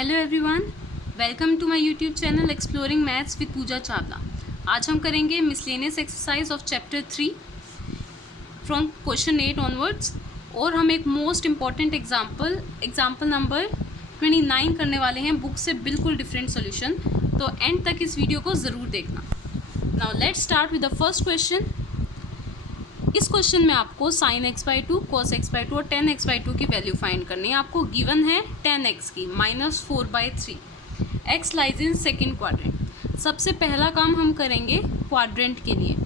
Hello everyone, welcome to my YouTube channel exploring maths with Pooja Chawla. आज हम करेंगे miscellaneous exercise of chapter 3 from question 8 onwards और हम एक मोस्ट इम्पॉर्टेंट एग्जाम्पल नंबर 29 करने वाले हैं बुक से बिल्कुल डिफरेंट सोल्यूशन। तो एंड तक इस वीडियो को ज़रूर देखना। Now let's start with the first question. इस क्वेश्चन में आपको sin x/2, cos x/2 और tan x/2 की वैल्यू फाइंड करनी है। आपको गिवन है tan x की -4/3, x lies in second quadrant. सबसे पहला काम हम करेंगे क्वाड्रेंट के लिए।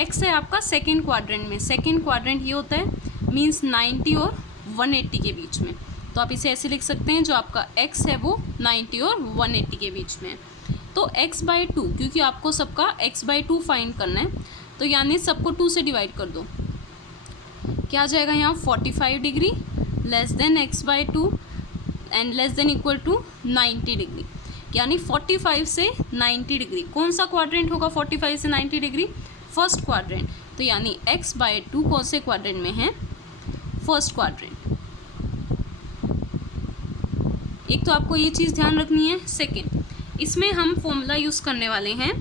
x है आपका सेकेंड क्वाड्रेंट में। सेकेंड क्वाड्रेंट ये होता है मीन्स 90 और 180 के बीच में। तो आप इसे ऐसे लिख सकते हैं, जो आपका x है वो 90 और 180 के बीच में है। तो x/2, क्योंकि आपको सबका x/2 फाइंड करना है, तो यानी सबको 2 से डिवाइड कर दो। क्या आ जाएगा यहाँ 45 degree less than x/2 and less than equal to 90 degree. यानी 45 से 90 डिग्री कौन सा क्वाड्रेंट होगा? 45 से 90 डिग्री फर्स्ट क्वाड्रेंट। तो यानी x/2 कौन से क्वाड्रेंट में है? First quadrant. एक तो आपको ये चीज़ ध्यान रखनी है। सेकेंड, इसमें हम फॉर्मूला यूज़ करने वाले हैं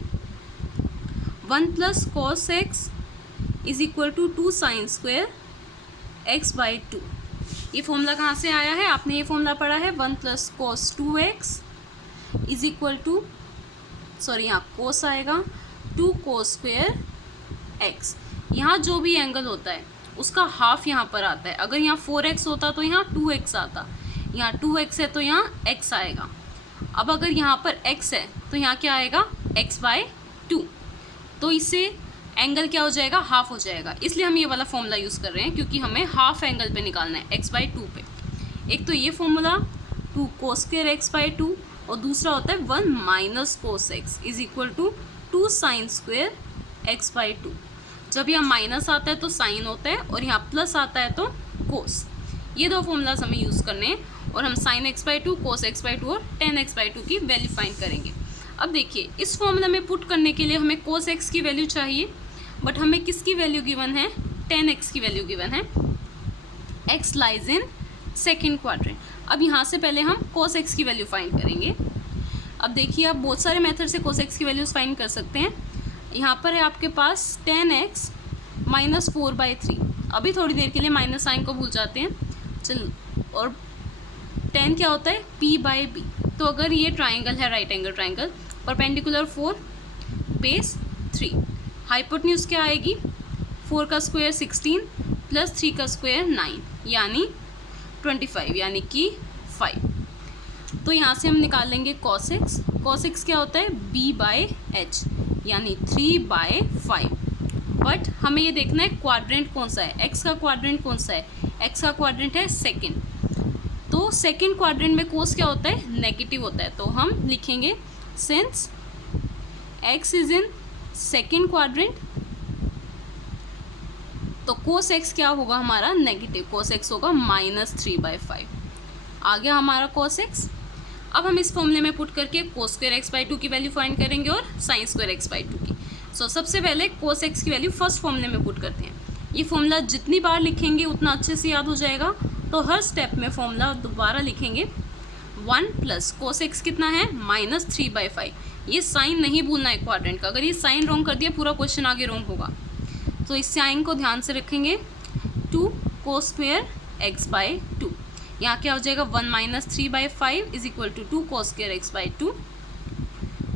1 + cos x is equal to 2 sin square x/2। ये फॉर्मूला कहाँ से आया है? आपने ये फॉर्मूला पढ़ा है 1 + cos 2x is equal to, sorry यहाँ cos आएगा 2 cos स्क्वेयर x। यहाँ जो भी एंगल होता है उसका हाफ यहाँ पर आता है। अगर यहाँ 4x होता तो यहाँ 2x आता, यहाँ 2x है तो यहाँ x आएगा। अब अगर यहाँ पर x है तो यहाँ क्या आएगा? x/2। तो इससे एंगल क्या हो जाएगा? हाफ हो जाएगा। इसलिए हम ये वाला फॉर्मूला यूज़ कर रहे हैं, क्योंकि हमें हाफ एंगल पे निकालना है x/2 पे। एक तो ये फॉर्मूला 2 cos स्क्वेयर x/2 और दूसरा होता है 1 - cos x is equal to 2 sin square x/2। जब यहाँ माइनस आता है तो साइन होता है और यहाँ प्लस आता है तो कोस। ये दो फॉर्मूलाज हमें यूज़ करने हैं और हम sin x/2, cos x/2 और tan x/2 की वैल्यू फाइंड करेंगे। अब देखिए, इस फॉर्मूला में पुट करने के लिए हमें cos x की वैल्यू चाहिए, बट हमें किसकी वैल्यू गिवन है? tan x की वैल्यू गिवन है। x lies in second quadrant. अब यहाँ से पहले हम cos x की वैल्यू फाइंड करेंगे। अब देखिए, आप बहुत सारे मेथड से cos x की वैल्यूज़ फाइंड कर सकते हैं। यहाँ पर है आपके पास tan x -4/3। अभी थोड़ी देर के लिए माइनस साइन को भूल जाते हैं, चलो। और tan क्या होता है? p/b। तो अगर ये ट्राइंगल है, right angle triangle, perpendicular 4, base 3, hypotenuse क्या आएगी? 4 का स्क्वायर 16 प्लस 3 का स्क्वायर 9 यानी 25, यानी कि 5। तो यहाँ से हम निकाल लेंगे cos x। cos x क्या होता है? b/h यानी 3/5। बट हमें ये देखना है क्वाड्रेंट कौन सा है, x का क्वाड्रेंट कौन सा है? x का क्वाड्रेंट है सेकेंड। तो सेकेंड क्वाड्रेंट में कोस क्या होता है? नेगेटिव होता है। तो हम लिखेंगे since x is in second quadrant, तो कोस x क्या होगा हमारा? नेगेटिव। कोस x होगा -3/5। आ गया हमारा कोस x। अब हम इस फॉर्मूले में पुट करके कोस स्क्वायर x/2 की वैल्यू फाइंड करेंगे और साइन स्क्वायर x/2 की। सो सबसे पहले कोस x की वैल्यू फर्स्ट फॉर्मूले में पुट करते हैं। ये फॉर्मूला जितनी बार लिखेंगे उतना अच्छे से याद हो जाएगा। तो हर स्टेप में फॉर्मूला दोबारा लिखेंगे। 1 + cos x कितना है? -3/5। ये साइन नहीं भूलना है क्वाड्रेंट का। अगर ये साइन रॉन्ग कर दिया पूरा क्वेश्चन आगे रॉन्ग होगा, तो इस साइन को ध्यान से रखेंगे। 2 cos स्क्वेयर x/2। यहाँ क्या हो जाएगा? 1 - 3/5 is equal to 2 cos square x/2।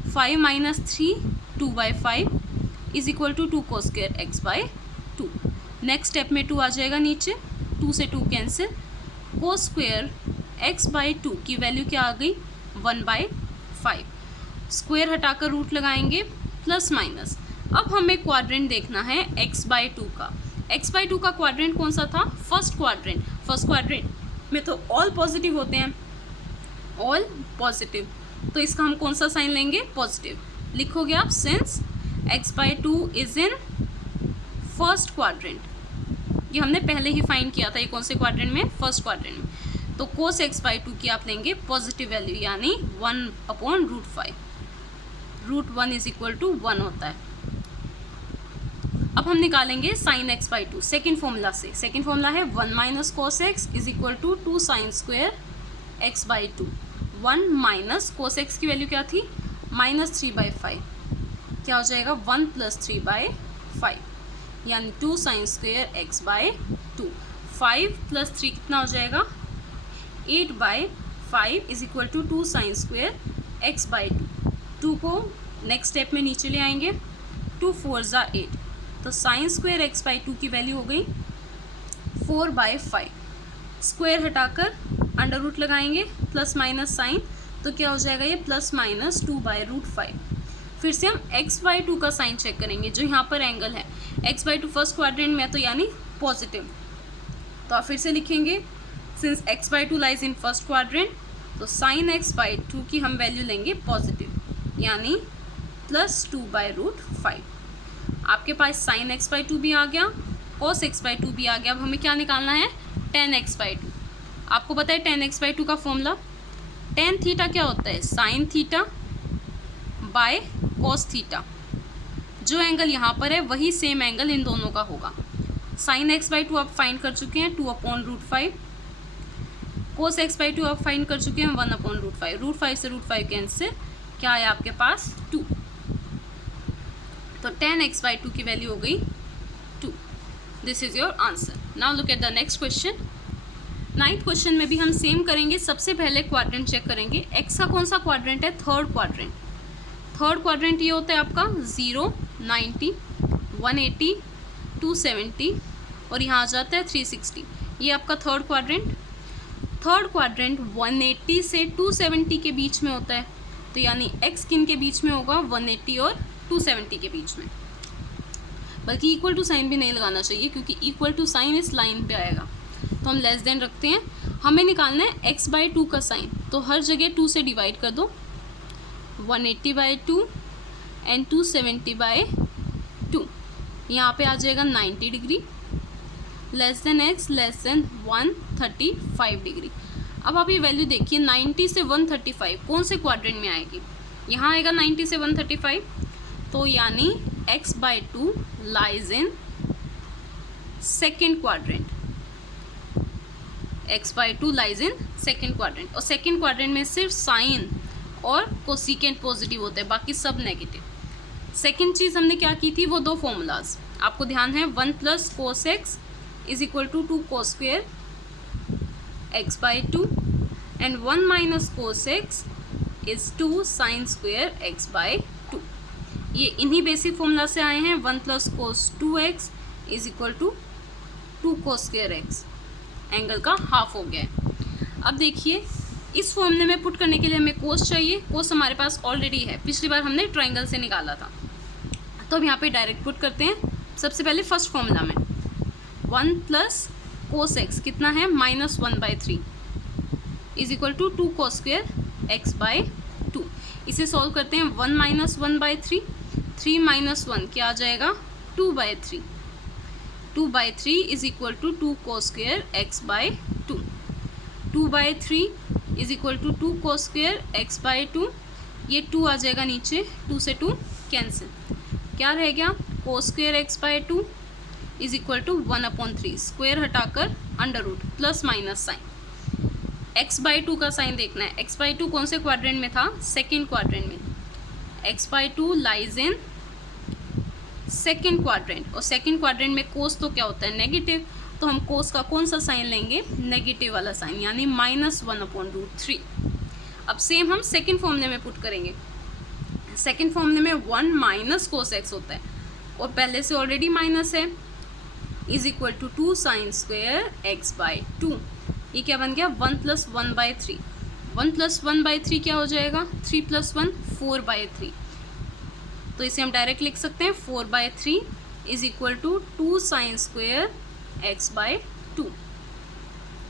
5 - 3 2/5 is equal to 2 cos square x/2। Next step में 2 आ जाएगा नीचे, 2 से 2 कैंसिल। cos स्क्वेयर x/2 की वैल्यू क्या आ गई? 1/5। स्क्वायर हटाकर रूट लगाएंगे, प्लस माइनस। अब हमें क्वाड्रेंट देखना है x/2 का। x/2 का क्वाड्रेंट कौन सा था? First quadrant. फर्स्ट क्वाड्रेंट में तो ऑल पॉजिटिव होते हैं, ऑल पॉजिटिव। तो इसका हम कौन सा साइन लेंगे? पॉजिटिव। लिखोगे आप since x/2 is in first quadrant. ये हमने पहले ही फाइंड किया था। ये कौन से क्वाड्रेंट में? फर्स्ट क्वाड्रेंट में। तो cos x/2 की आप लेंगे पॉजिटिव वैल्यू, यानी 1/√5। √1 इज इक्वल टू 1 होता है। अब हम निकालेंगे sin x/2 सेकेंड फॉर्मूला से। सेकेंड फॉर्मूला है 1 - cos x is equal to 2 sin square x/2। 1 minus cos x की वैल्यू क्या थी, -3/5, क्या हो जाएगा 1 + 3/5, यानी 2 sin स्क्वेयर x/2। 5 + 3 कितना हो जाएगा 8/5 = 2 sin स्क्वेयर x/2। 2 को नेक्स्ट स्टेप में नीचे ले आएंगे, 2 4 = 8, तो sin स्क्वेयर x/2 की वैल्यू हो गई 4/5। स्क्वायर हटाकर अंडर रूट लगाएंगे, प्लस माइनस साइन, तो क्या हो जाएगा ये +-2/√5। फिर से हम x/2 का साइन चेक करेंगे, जो यहाँ पर एंगल है x/2 फर्स्ट क्वाड्रेंट में है, तो यानी पॉजिटिव। तो आप फिर से लिखेंगे, since x/2 lies in first quadrant, तो sin x/2 की हम वैल्यू लेंगे पॉजिटिव, यानी +2/√5। आपके पास sin x/2 भी आ गया, cos x/2 भी आ गया। अब हमें क्या निकालना है, tan x/2। आपको पता है tan x/2 का फॉर्मूला, tan थीटा क्या होता है, sin theta by cos theta. जो एंगल यहाँ पर है वही सेम एंगल इन दोनों का होगा। sin x/2 आप फाइंड कर चुके हैं 2/√5, cos x/2 आप फाइंड कर चुके हैं 1/√5। √5 से √5 कैंसिल, क्या है आपके पास 2, तो tan x/2 की वैल्यू हो गई 2। This is your answer. Now look at the next question. 9th question में भी हम सेम करेंगे। सबसे पहले क्वाड्रेंट चेक करेंगे। x का कौन सा क्वाड्रेंट है, थर्ड क्वाड्रेंट। थर्ड क्वाड्रेंट ये होता है आपका 0, 90, 180, 270 और यहाँ आ जाता है 360। ये आपका थर्ड क्वाड्रेंट। थर्ड क्वाड्रेंट 180 से 270 के बीच में होता है, तो यानी x किन के बीच में होगा, 180 और 270 के बीच में। बल्कि इक्वल टू साइन भी नहीं लगाना चाहिए, क्योंकि इक्वल टू साइन इस लाइन पे आएगा, तो हम लेस देन रखते हैं। हमें निकालना है x/2 का साइन, तो हर जगह 2 से डिवाइड कर दो, 180/2 एंड 270/2। यहाँ पे आ जाएगा 90 degree, less then x less than 135 degree. अब आप ये वैल्यू देखिए, 90 से 135 कौन से क्वाड्रेंट में आएगी, यहाँ आएगा 90 से 135, तो यानी x/2 lies in second quadrant. x/2 lies in second quadrant, और सेकेंड क्वाड्रेंट में सिर्फ साइन और कोसिकेंट पॉजिटिव होता है, बाकी सब नेगेटिव। सेकेंड चीज़ हमने क्या की थी, वो दो फॉर्मूलाज आपको ध्यान है, 1 + cos x = 2 cos square x/2 and 1 - cos x is 2 sin square x/2। ये इन्हीं बेसिक फॉर्मूला से आए हैं। 1 + cos 2x = 2 cos square x, angle का हाफ हो गया है। अब देखिए, इस फॉर्मूले में पुट करने के लिए हमें कोस चाहिए। कोस हमारे पास ऑलरेडी है, पिछली बार हमने ट्राइंगल से निकाला था, तो अब यहाँ पे डायरेक्ट पुट करते हैं। सबसे पहले फर्स्ट फॉर्मूला में 1 + cos x कितना है, -1/3 = 2 cos स्क्वेयर x/2। इसे सॉल्व करते हैं, 1 - 1/3, 3 - 1 क्या आ जाएगा, 2/3। 2/3 = 2 cos square x/2। 2/3 = 2 cos square x/2। ये 2 आ जाएगा नीचे, 2 से 2 कैंसिल, क्या रह गया, cos स्क्वेयर x/2 = 1/3। स्क्वेयर हटाकर under root, plus minus sine. x/2 का साइन देखना है। x/2 कौन से क्वाड्रेंट में था, सेकेंड क्वाड्रेंट में। x/2 lies in second quadrant, और सेकेंड क्वाड्रेंट में कोस तो क्या होता है, नेगेटिव, तो हम कोस का कौन सा साइन लेंगे, नेगेटिव वाला साइन, यानी -1/√3। अब सेम हम सेकेंड फॉर्मूले में पुट करेंगे। सेकेंड फॉर्मूले में 1 - cos x होता है, और पहले से ऑलरेडी माइनस है, = 2 sin स्क्वेयर x/2। ये क्या बन गया, 1 + 1/3। 1 + 1/3 क्या हो जाएगा, 3 + 1 4/3। तो इसे हम डायरेक्ट लिख सकते हैं, 4/3 = 2 sin स्क्वेयर x/2।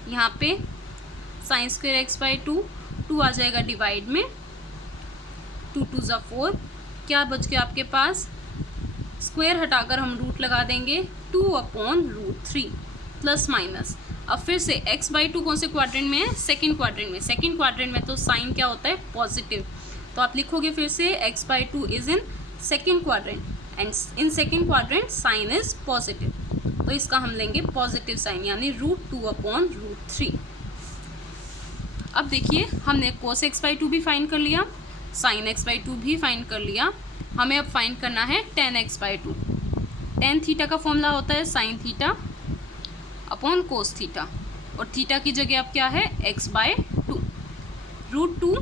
यहाँ पे sin स्क्वेयर x/2, 2 आ जाएगा डिवाइड में, 2 × 2 = 4, क्या बच गया आपके पास, स्क्वायर हटाकर हम रूट लगा देंगे, 2/√3 प्लस माइनस। अब फिर से x/2 कौन से क्वाड्रेंट में है, सेकेंड क्वाड्रेंट में। सेकेंड क्वाड्रेंट में तो साइन क्या होता है, पॉजिटिव, तो आप लिखोगे फिर से x/2 is in second quadrant, and in second quadrant sine is positive, तो इसका हम लेंगे पॉजिटिव साइन, यानी √2/√3। अब देखिए हमने cos x बाई 2 भी फाइंड कर लिया, sin x बाई 2 भी फाइंड कर लिया, हमें अब फाइंड करना है tan x by 2। tan theta का फॉर्मूला होता है sin theta upon cos theta, और थीटा की जगह अब क्या है x बाय 2, √2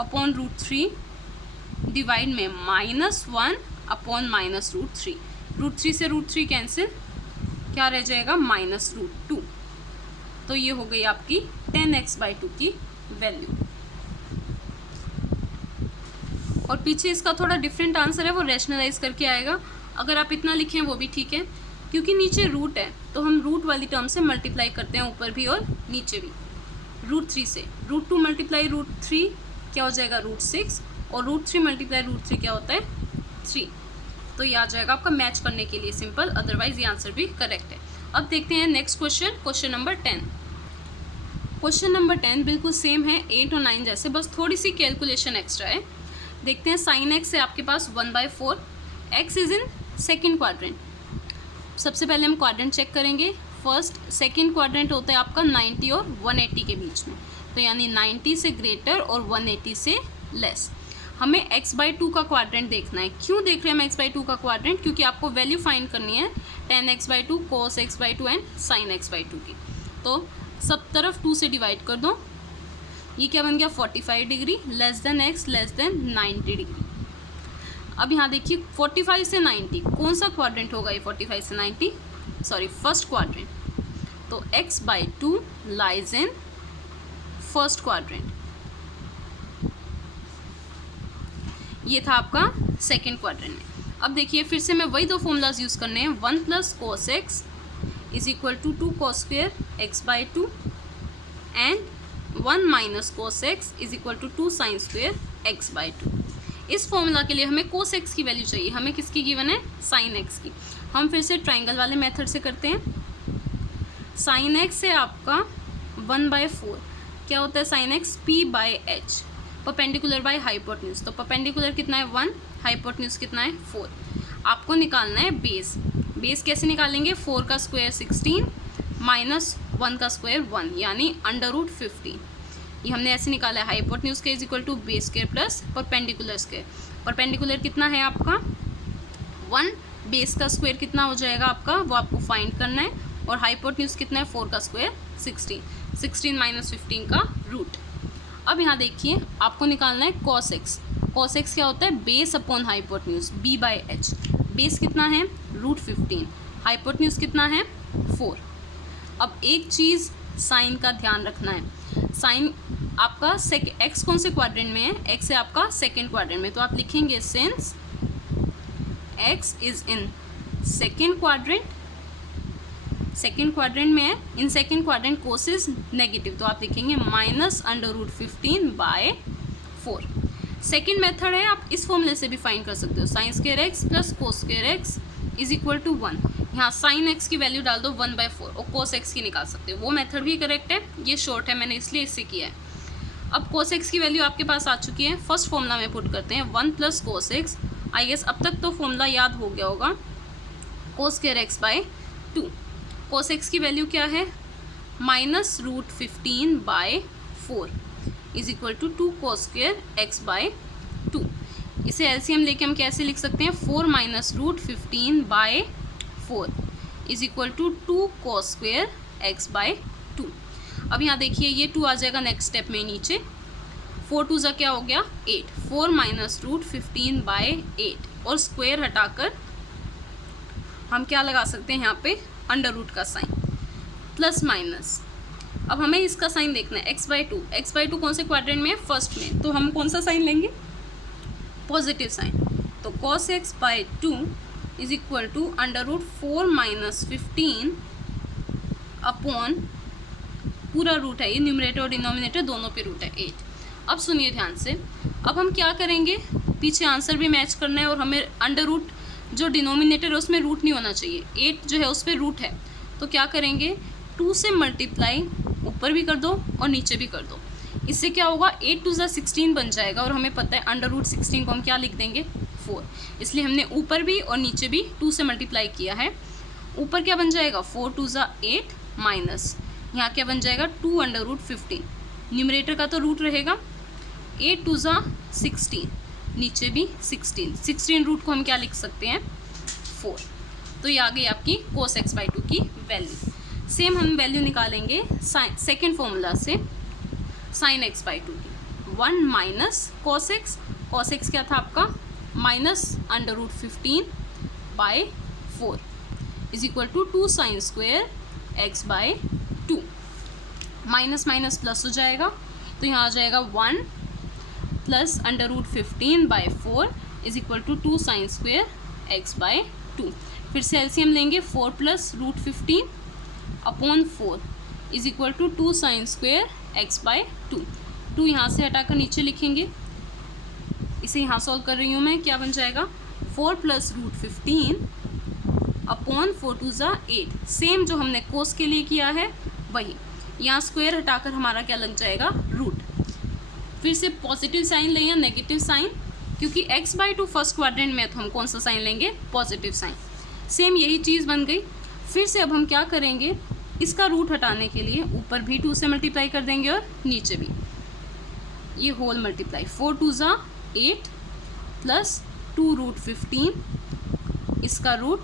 अपॉन √3 डिवाइड में -1 अपॉन -√3, √3 से √3 कैंसिल, क्या रह जाएगा -√2। तो ये हो गई आपकी tan x बाई 2 की वैल्यू। और पीछे इसका थोड़ा डिफरेंट आंसर है, वो रैशनलाइज करके आएगा। अगर आप इतना लिखें वो भी ठीक है, क्योंकि नीचे रूट है तो हम रूट वाली टर्म से मल्टीप्लाई करते हैं, ऊपर भी और नीचे भी। √3 से √2 मल्टीप्लाई √3 क्या हो जाएगा √6, और √3 मल्टीप्लाई √3 क्या होता है 3। तो ये आ जाएगा आपका मैच करने के लिए सिंपल, अदरवाइज ये आंसर भी करेक्ट है। अब देखते हैं next question, question number 10। Question number 10 बिल्कुल सेम है 8 और 9 जैसे, बस थोड़ी सी कैलकुलेशन एक्स्ट्रा है। देखते हैं sin x है आपके पास 1/4, x is in second quadrant. सबसे पहले हम क्वाड्रेंट चेक करेंगे। फर्स्ट सेकेंड क्वाड्रेंट होता है आपका 90 और 180 के बीच में, तो यानी 90 से ग्रेटर और 180 से लेस। हमें x बाई 2 का क्वाड्रेंट देखना है। क्यों देख रहे हैं हम x बाई 2 का क्वाड्रेंट? क्योंकि आपको वैल्यू फाइंड करनी है tan x by 2, cos x by 2 and sin x by 2 की। तो सब तरफ 2 से डिवाइड कर दो, ये क्या बन गया 45 degree, less then x less than 90 degree. अब यहाँ देखिए 45 से 90 कौन सा क्वाड्रेंट होगा ये 45 से 90, सॉरी फर्स्ट क्वाड्रेंट। तो x by 2 lies in first quadrant, ये था आपका सेकेंड क्वाड्रेंट में। अब देखिए फिर से मैं वही दो फॉर्मूलाज यूज़ करने हैं, 1 + cos x is equal to 2 cos square x by 2 and 1 - cos x is equal to 2 sin square x by 2। इस फॉर्मूला के लिए हमें cos x की वैल्यू चाहिए, हमें किसकी गिवन है sin x की। हम फिर से ट्राइंगल वाले मेथड से करते हैं। sin x है आपका 1/4, क्या होता है sin x p by h, perpendicular by hypotenuse. तो परपेंडिकुलर कितना है 1, हाइपोटेन्यूज कितना है 4। आपको निकालना है बेस। बेस कैसे निकालेंगे, 4 का स्क्वायर 16 माइनस 1 का स्क्वायर 1 यानी √15। ये हमने ऐसे निकाला है, हाइपोटेन्यूज के is equal to base square plus perpendicular square. Perpendicular कितना है आपका 1, बेस का स्क्वायर कितना हो जाएगा आपका वो आपको फाइंड करना है, और हाइपोटेन्यूज कितना है 4 का स्क्वायर 16 माइनस 15 का रूट। अब यहाँ देखिए आपको निकालना है cos x। cos x क्या होता है base upon hypotenuse b by h। Base कितना है √15, हाइपोटेन्यूज कितना है 4। अब एक चीज़ साइन का ध्यान रखना है, साइन आपका x कौन से क्वाड्रेंट में है, x है आपका सेकेंड क्वाड्रेंट में, तो आप लिखेंगे since x is in second quadrant, second quadrant में है, इन second quadrant cos is negative, तो आप लिखेंगे -√15 बाय 4। सेकेंड मेथड है, आप इस फॉर्मूले से भी फाइंड कर सकते हो, sine square x plus cos square x is equal to 1। यहाँ साइन x की वैल्यू डाल दो 1/4 और कोस x की निकाल सकते हो, वो मेथड भी करेक्ट है, ये शॉर्ट है मैंने इसलिए इससे किया है। अब कोस x की वैल्यू आपके पास आ चुकी है, फर्स्ट फॉर्मूला में पुट करते हैं 1 + cos x। आई गेस अब तक तो फॉर्मूला याद हो गया होगा, cos square x by 2। cos x की वैल्यू क्या है -√15 by 4 is equal to 2 cos square x by 2। इसे एलसीएम लेके हम कैसे लिख सकते हैं 4 - √15 by 4 is equal to 2 cos square x by 2। अब यहाँ देखिए ये 2 आ जाएगा नेक्स्ट स्टेप में नीचे, 4 2 क्या हो गया 8, 4 - √15 बाय 8 और स्क्वायर हटाकर हम क्या लगा सकते हैं यहाँ पे अंडर रूट का साइन प्लस माइनस। अब हमें इसका साइन देखना है x बाई 2। x बाई 2 कौन से क्वाड्रेंट में है फर्स्ट में, तो हम कौन सा साइन लेंगे पॉजिटिव साइन। तो cos x by 2 is equal to √4 - 15 upon पूरा रूट है, ये न्यूमरेटर और डिनोमिनेटर दोनों पे रूट है 8। अब सुनिए ध्यान से, अब हम क्या करेंगे, पीछे आंसर भी मैच करना है और हमें अंडर रूट जो डिनोमिनेटर है उसमें रूट नहीं होना चाहिए, 8 जो है उस पर रूट है, तो क्या करेंगे 2 से मल्टीप्लाई ऊपर भी कर दो और नीचे भी कर दो। इससे क्या होगा 8 2 16 बन जाएगा, और हमें पता है √16 को हम क्या लिख देंगे 4, इसलिए हमने ऊपर भी और नीचे भी 2 से मल्टीप्लाई किया है। ऊपर क्या बन जाएगा 4 2 8 माइनस यहाँ क्या बन जाएगा 2 √15 न्यूमरेटर का तो रूट रहेगा, 8 2 ज़ा 16, नीचे भी 16 रूट को हम क्या लिख सकते हैं 4। तो ये आ गई आपकी cos x बाई 2 की वैल्यू। सेम हम वैल्यू निकालेंगे सेकेंड फॉर्मूला से sin x बाई 2 की, 1 माइनस cos x क्या था आपका minus under root 15 by 4 is equal to 2 sine square x by 2। Minus minus plus हो जाएगा, तो यहाँ आ जाएगा 1 plus under root 15 by 4 is equal to 2 sine square x by 2। फिर से एलसीएम लेंगे, 4 plus root 15 upon 4 is equal to 2 sine square x by 2। 2 यहाँ से हटाकर नीचे लिखेंगे, इसे यहाँ सॉल्व कर रही हूँ मैं, क्या बन जाएगा 4 प्लस रूट 15 अपॉन 4 2 ज़ा 8। सेम जो हमने कोस के लिए किया है वही, यहाँ स्क्वायर हटाकर हमारा क्या लग जाएगा रूट। फिर से पॉजिटिव साइन लें या नेगेटिव साइन, क्योंकि x बाई 2 फर्स्ट क्वाड्रेंट में, तो हम कौन सा साइन लेंगे पॉजिटिव साइन। सेम यही चीज़ बन गई। फिर से अब हम क्या करेंगे, इसका रूट हटाने के लिए ऊपर भी 2 से मल्टीप्लाई कर देंगे और नीचे भी ये होल मल्टीप्लाई, 4 2 ज़ा 8 प्लस 2 रूट 15 इसका रूट,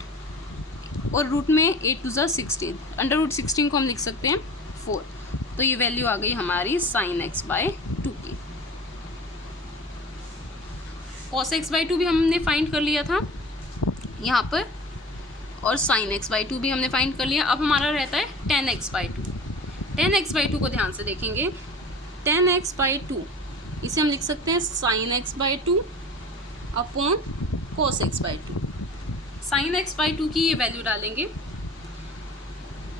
और रूट में 8 2 ज़ा 16, अंडर रूट 16 को हम लिख सकते हैं 4। तो ये वैल्यू आ गई हमारी साइन x बाई 2 की। cos x बाई 2 भी हमने फाइंड कर लिया था यहाँ पर, और साइन x बाई 2 भी हमने फाइंड कर लिया। अब हमारा रहता है tan x by 2। tan x by 2 को ध्यान से देखेंगे, tan x बाई 2 इसे हम लिख सकते हैं sine x by 2 upon cos x by 2। Sine x by 2 की ये वैल्यू डालेंगे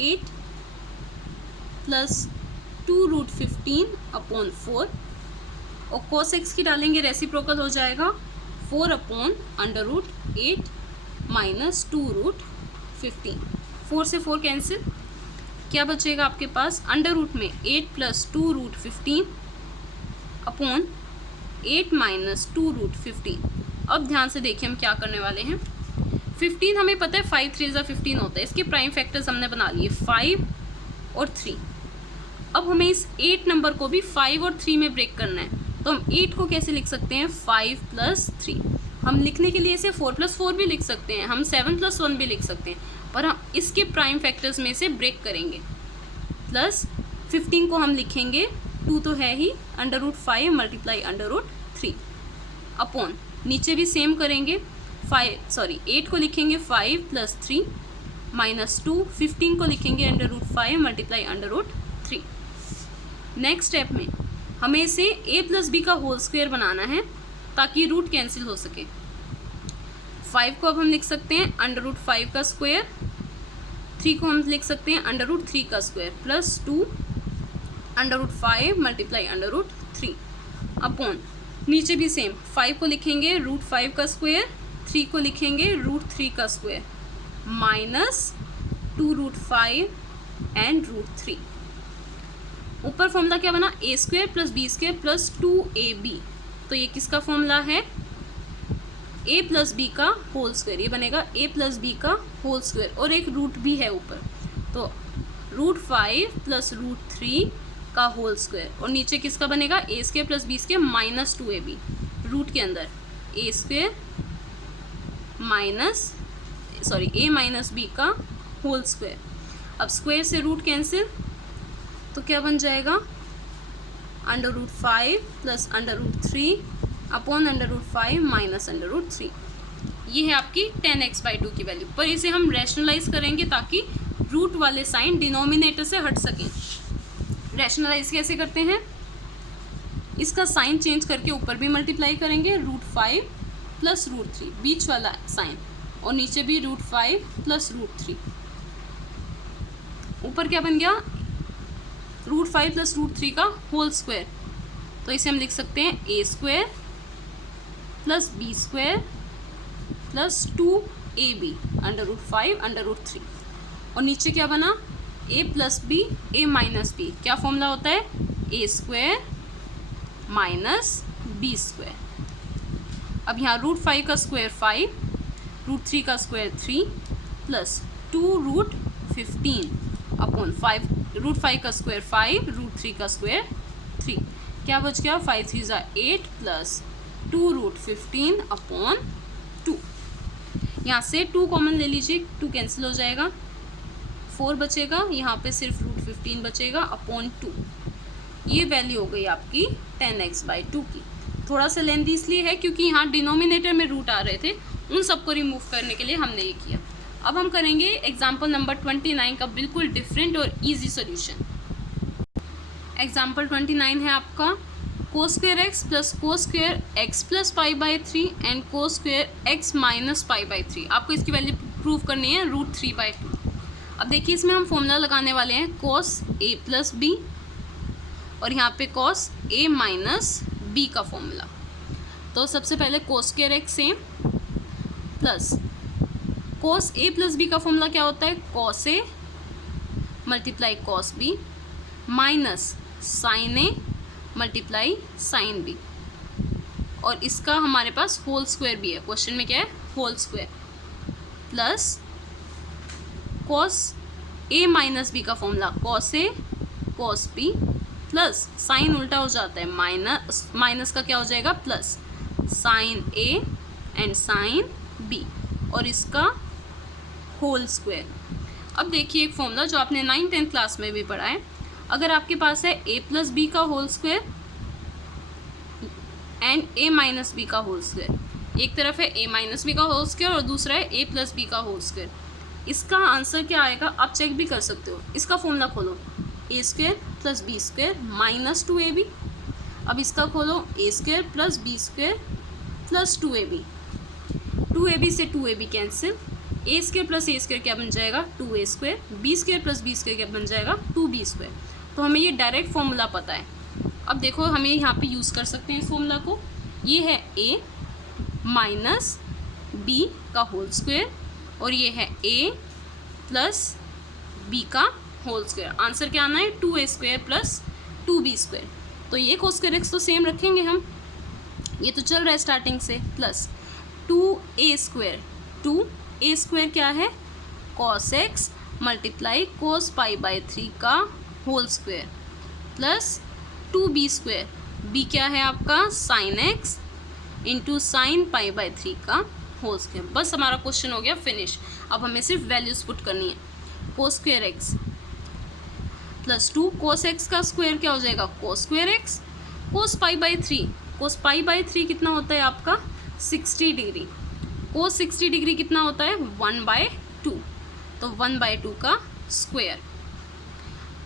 8 प्लस 2 रूट 15 अपॉन 4, और cos x की डालेंगे रेसिप्रोकल हो जाएगा 4 upon under root 8 minus 2 root 15। 4 से 4 कैंसिल, क्या बचेगा आपके पास अंडर रूट में 8 plus 2 root 15 upon 8 minus 2 root 15। अब ध्यान से देखिए हम क्या करने वाले हैं। 15 हमें पता है 5 3 ज़ा 15 होता है, इसके प्राइम फैक्टर्स हमने बना लिए 5 और 3। अब हमें इस 8 नंबर को भी 5 और 3 में ब्रेक करना है, तो हम 8 को कैसे लिख सकते हैं 5 प्लस 3। हम लिखने के लिए इसे 4 प्लस 4 भी लिख सकते हैं, हम 7 प्लस 1 भी लिख सकते हैं, पर हम इसके प्राइम फैक्टर्स में से ब्रेक करेंगे। प्लस 15 को हम लिखेंगे 2 तो है ही, under root 5 multiply under root 3 upon, नीचे भी सेम करेंगे 8 को लिखेंगे 5 प्लस 3 माइनस 2, 15 को लिखेंगे under root 5 multiply under root 3। Next step में हमें इसे a प्लस बी का होल स्क्वायर बनाना है ताकि रूट कैंसिल हो सके। 5 को अब हम लिख सकते हैं अंडर रूट 5 का स्क्वायर, 3 को हम लिख सकते हैं अंडर रूट 3 का square, plus 2 under root 5 multiply under root 3 upon, नीचे भी सेम 5 को लिखेंगे रूट 5 का स्क्वायर, 3 को लिखेंगे रूट 3 का square minus 2 root 5 and root 3। ऊपर फॉर्मूला क्या बना a square plus B square plus 2ab, तो ये किसका फॉर्मूला है a प्लस बी का होल स्क्वायर, ये बनेगा a प्लस बी का होल स्क्वायर, और एक रूट भी है ऊपर, तो रूट 5 प्लस रूट 3 का होल स्क्वायर, और नीचे किसका बनेगा a square plus B square minus 2ab, root के अंदर a square minus a minus B का होल स्क्वायर। अब स्क्वायर से रूट कैंसिल, तो क्या बन जाएगा under root 5 plus under root 3 upon under root 5 minus under root 3। ये है आपकी tan x बाई 2 की वैल्यू, पर इसे हम रैशनलाइज करेंगे ताकि रूट वाले साइन डिनोमिनेटर से हट सकें। रैशनलाइज कैसे करते हैं, इसका साइन चेंज करके ऊपर भी मल्टीप्लाई करेंगे रूट 5 प्लस रूट 3 बीच वाला साइन, और नीचे भी रूट 5 प्लस रूट 3। ऊपर क्या बन गया रूट 5 प्लस रूट 3 का होल स्क्वायर, तो इसे हम लिख सकते हैं a square plus B square plus 2ab under root 5 under root 3, और नीचे क्या बना a plus B a minus B, क्या फॉर्मूला होता है a square minus B square. अब यहाँ रूट 5 का स्क्वायर 5, रूट 3 का square 3 plus 2 root 15 upon 5, root 5 का स्क्वायर 5, रूट 3 का स्क्वायर 3, क्या बच गया 5 3 ज़ा 8 प्लस 2√15/2। यहाँ से 2 कॉमन ले लीजिए, 2 कैंसिल हो जाएगा, 4 बचेगा, यहाँ पे सिर्फ √15 बचेगा अपॉन 2। ये वैल्यू हो गई आपकी 10x/2 की। थोड़ा सा लेंथी इसलिए है क्योंकि यहाँ डिनोमिनेटर में रूट आ रहे थे, उन सबको रिमूव करने के लिए हमने ये किया। अब हम करेंगे एग्जाम्पल नंबर 29 का बिल्कुल डिफरेंट और इजी सॉल्यूशन। एग्जाम्पल 29 है आपका cos² plus cos² plus π/3 and cos² minus π/3। आपको इसकी वैल्यू प्रूव करनी है √3/2। अब देखिए इसमें हम फॉर्मूला लगाने वाले हैं cos a प्लस b और यहाँ पे cos a माइनस b का फॉर्मूला। तो सबसे पहले cos² से plus cos a plus b का फॉर्मूला क्या होता है, cos a multiply cos b minus sin a multiply sin b, और इसका हमारे पास होल स्क्वायर भी है, क्वेश्चन में क्या है whole square, plus cos a minus b का formula cos a cos b plus sine उल्टा हो जाता है, माइनस का क्या हो जाएगा plus sin a and sin b, और इसका होल स्क्वायर। अब देखिए एक फॉर्मूला जो आपने 9th-10th क्लास में भी पढ़ा है, अगर आपके पास है a प्लस बी का whole square and a minus B का होल स्क्वायर, एक तरफ है a माइनस बी का होल स्क्वायर और दूसरा है a प्लस बी का होल स्क्वायर, इसका आंसर क्या आएगा आप चेक भी कर सकते हो। इसका फॉर्मूला खोलो a² plus b² minus 2ab। अब इसका खोलो a² plus b² plus 2ab, 2ab से 2ab cancel, a² plus a² क्या बन जाएगा 2a², b² प्लस b² क्या बन जाएगा 2b²। तो हमें ये डायरेक्ट फॉर्मूला पता है। अब देखो हमें यहाँ पे यूज़ कर सकते हैं इस फॉर्मूला को, ये है a माइनस b का होल स्क्वायर और ये है a प्लस b का होल स्क्वायर। आंसर क्या आना है 2a² प्लस 2b²। तो ये cos² तो सेम रखेंगे हम, ये तो चल रहा है स्टार्टिंग से, प्लस 2a², 2a² क्या है cos x मल्टीप्लाई cos π/3 का whole square plus 2b², b क्या है आपका sin x इंटू sin π/3 का होल स्क्वायर। बस हमारा क्वेश्चन हो गया फिनिश। अब हमें सिर्फ वैल्यूज पुट करनी है, cos² प्लस 2 cos x का स्क्वायर क्या हो जाएगा cos² x, cos π/3, cos π/3 कितना होता है आपका 60 डिग्री, cos 60 डिग्री कितना होता है 1/2, तो 1/2 का स्क्वायर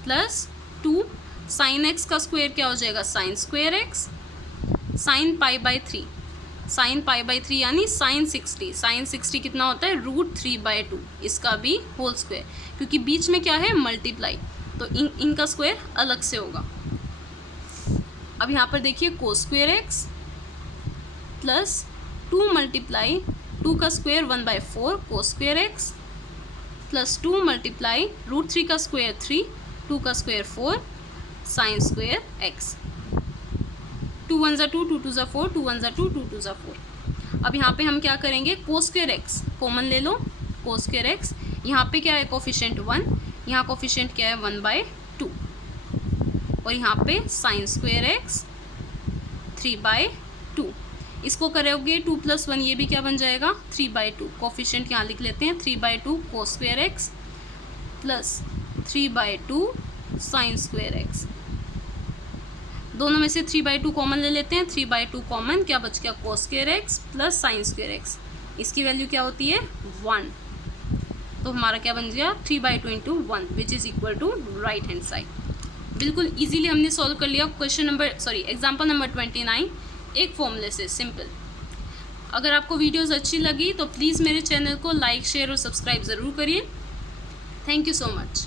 प्लस 2 sin x का स्क्वायर क्या हो जाएगा sin² x, sin π/3, sin π/3 यानी sin 60, sin 60 कितना होता है √3/2, इसका भी होल स्क्वायर, क्योंकि बीच में क्या है मल्टीप्लाई, तो इनका स्क्वायर अलग से होगा। अब यहाँ पर देखिए cos² x प्लस 2 मल्टीप्लाई 2 का square 1/4 cos² x plus 2 multiply √3 का स्क्वायर 3, 2 का स्क्वायर 4 sin² x, 2 1 ज़ा 2, 2 2 ज़ा 4, 2 1 ज़ा 2, 2 2 ज़ा 4। अब यहाँ पे हम क्या करेंगे cos² x कॉमन ले लो, cos² x यहाँ पे क्या है कोफिशिएंट 1, यहाँ कोफिशिएंट क्या है 1/2 और यहाँ पे sin² x 3/2। इसको करोगे 2 + 1, ये भी क्या बन जाएगा 3/2, कोफिशिएंट यहाँ लिख लेते हैं 3/2 cos² x plus 3/2 sin² x। दोनों में से 3/2 कॉमन ले लेते हैं, 3/2 कॉमन, क्या बच गया cos² x plus sin² x, इसकी वैल्यू क्या होती है 1, तो हमारा क्या बन गया 3/2 into 1 which is equal to right hand side. बिल्कुल इजीली हमने सॉल्व कर लिया एग्जाम्पल नंबर 29 एक फॉर्मूले से सिंपल। अगर आपको वीडियोस अच्छी लगी तो प्लीज़ मेरे चैनल को लाइक शेयर और सब्सक्राइब ज़रूर करिए। Thank you so much.